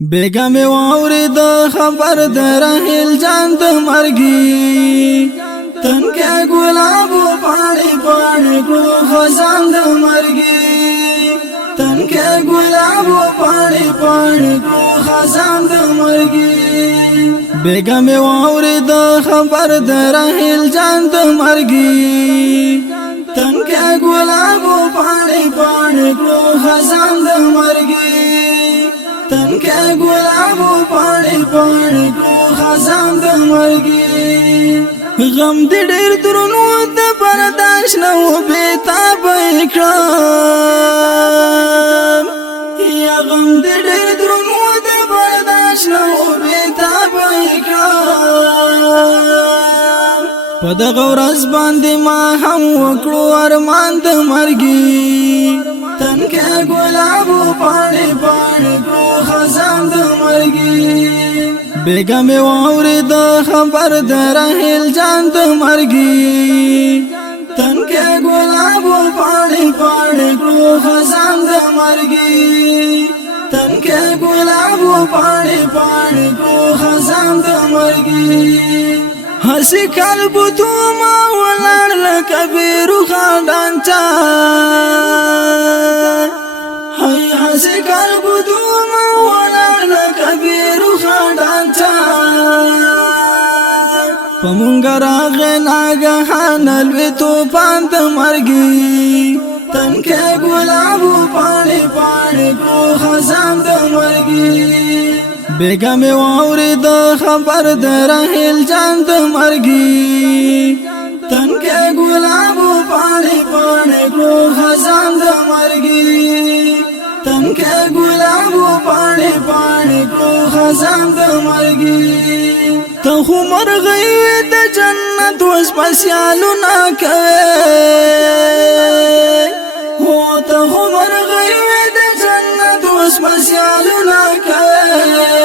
بیگا می واورید خبر در هیل جان د مرګي تن کې ګلاب پاڼې پاڼې کو خزان د مرګي تن کې ګلاب پاڼې پاڼې کو خزان د مرګي بیگا می واورید خبر در هیل جان د مرګي تن کې ګلاب پاڼې پاڼې کو خزان د مرګي تن کې ګلاب پاڼې پاڼې کو خزان د مرګي غم دې ډېر درنو د برداشت نه و بې تابه کړم یا غم دې ډېر درنو د برداشت نه و بې تابه کړم په دغه ورځ باندې ما هم وکړو ارمان د مرګي تن کې ګلاب پاڼې پاڼې کو خزان د مرګي بیگا می واورید خبر در هیل جان د مرګي تن کې ګلاب پاڼې پاڼې کو خزان د مرګي تن کې ګلاب پاڼې پاڼې کو خزان د مرګي هسي قلب تو ما ولړ لکبیر خاندان چا هاي هسي قلب تو ما ولړ لکبیر خاندان چا پمونګ راغې ناګهان لوي توفان د مرګي تن کې ګلاب پاڼې پاڼې کو خزان د مرګي بیگا می واورید خبر در هیل جان د مرګي تن کې ګلاب پاڼې پاڼې کو خزان د مرګي تن کې ګلاب پاڼې پاڼې کو خزان د مرګي ته خو مرغې د جنت وس پسیالو نا کوي هو ته خو مرغې د جنت وس پسیالو نا کوي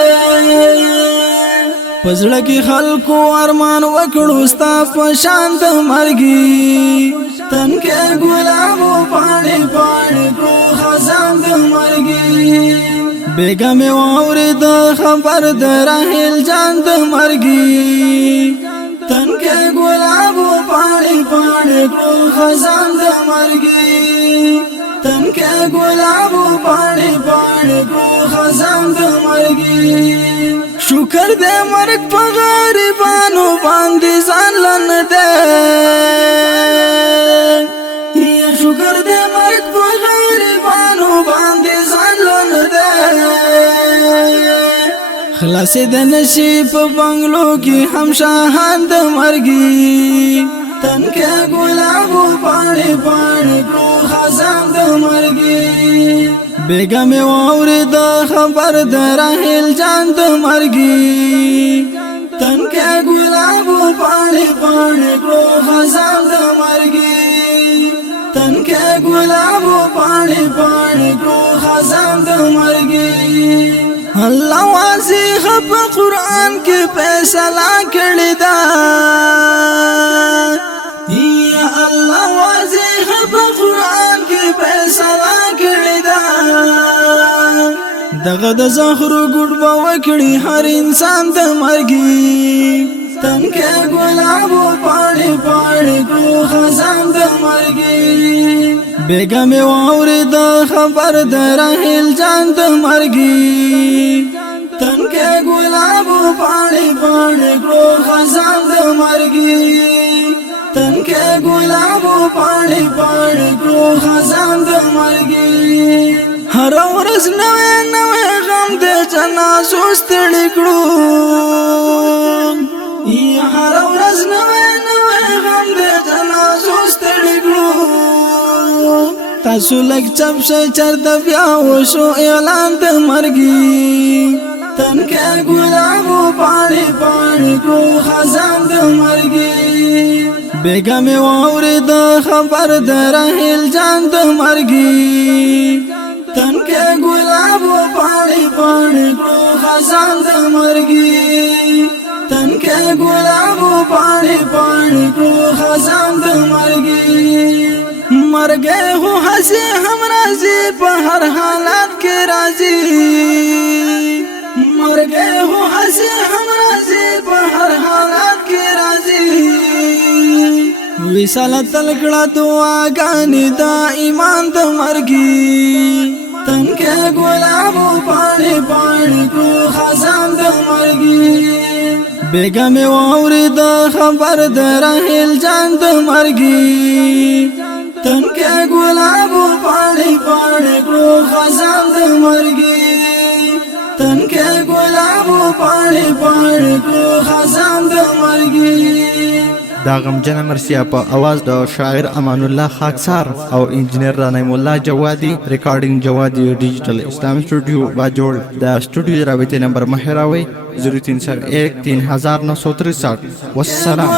پزړه کې خلکو ارمان وکړو ستا په شان د مرګي تن کې ګلاب پاڼې پاڼې کو خزان د مرګي بیگا می واورید خبر در هیل جان د مرګي تن کې ګلاب پاڼې پاڼې کو خزان د مرګي تن کې ګلاب پاڼې پاڼې کو خزان د مرګي شکر دې مرګ په غریبانو باندې ځان لن دې یا شکر دې مرګ په غریبانو باندې ځان لن دې خلاص دې نصیب په بنگلو کې هم شاهان د مرګي تن کې ګلاب پاڼې پاڼې کو خزان د مرګي بیگا می واورید خبر در هیل جان د مرګي تن کې ګلاب پاڼې پاڼې کو خزان د مرګي تن کې ګلاب پاڼې پاڼې کو خزان د مرګي الله واضح په قران کې فیصله کړی دا یا الله واضح په قران کې فیصله کړی دا دغه د زهر ګډ به وکړي هر انسان د مرګي تن کې ګلاب پاڼې پاڼې کو خزان د مرګي بیگا می واورید خبر در هیل جان د مرګي تن کې ګلاب پاڼې پاڼې کو خزان د مرګي تن کې ګلاب پاڼې پاڼې کو خزان د مرګي هر ورځ نوې نوې غم د جنازو ستړي کړو یا هر ورځ نوې نوې غم د جنازو ستړي کړو تاسو لږ چپ شئ چرته بیا وشو اعلان د مرګي تن کې ګلاب پاڼې پاڼې کو خزان د مرګي بیگا می واورید خبر در هیل جان د مرګي تن کې ګلاب پاڼې پاڼې کو خزان د مرګي تن کې ګلاب پاڼې پاڼې کو خزان د مرګي مرګ هو هسي هم راځي په هر حالت کې راځي فیصله تلکړه دعاګانې دا ایمان د مرګي تن کې ګلاب پاڼې پاڼې کړو خزان د مرګي بیګا مې واورید خبر د راهیل جان د مرګي تن کې ګلاب پاڼې پاڼې کړو خزان د مرګي تن کې ګلاب پاڼې پاڼې کړو خزان د مرګي دا غمجن مرسیا په आवाज د شاعر امان الله خاکسار او انجینر رانیم الله جوادی ریکارډینګ جوادی ډیجیټل اسلام سټوډیو باجوړ د سټوډیو رابطه نمبر مهراوي 0301 3963 والسلام